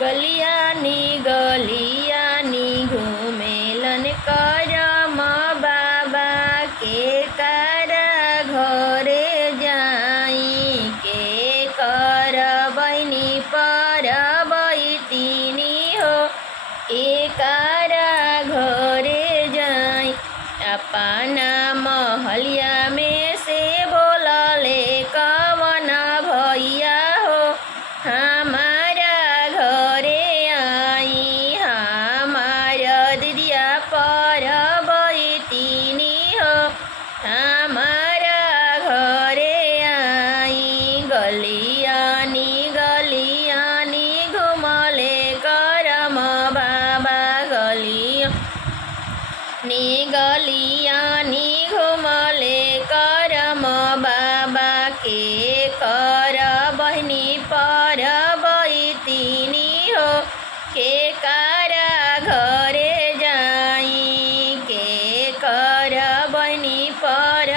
गलियानी घुमेलन करम बाबा के कारा घरे जाई के कर बहनी पर बैतीनी हो के कारा घरे जाई। अपना महलिया में से बोलले कवन भैया हो हमारा घरे आई हमारा दीदिया पर बैतीनी हो हमारा घरे आई। गलियानी घुमले करम बाबा गलियानी घुमले करम बाबा के कर बहनी पर बैतीनी हो के कारा घरे जाई के कर बहनी पर